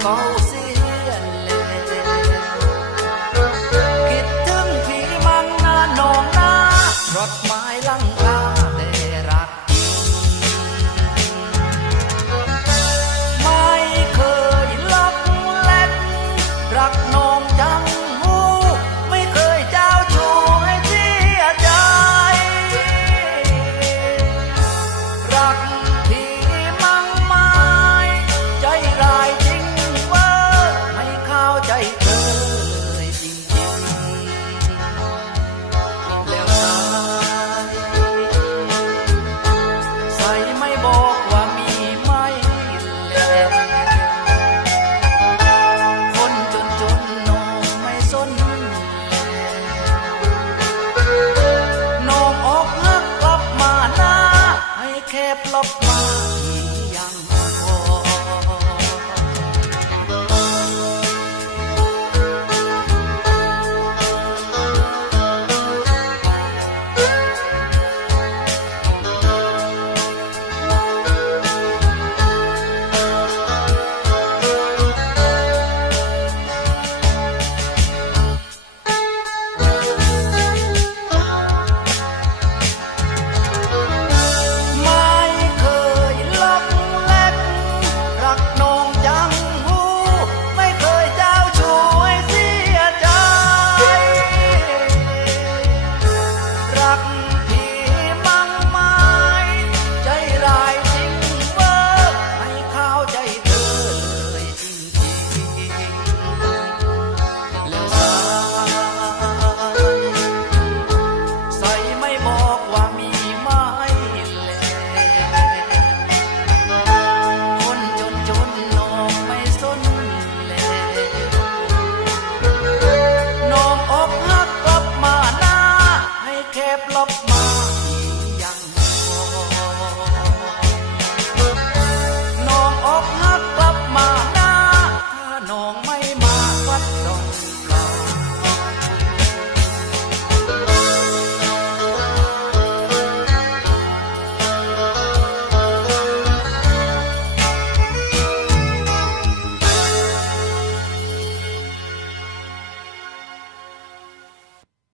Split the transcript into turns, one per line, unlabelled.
Oh.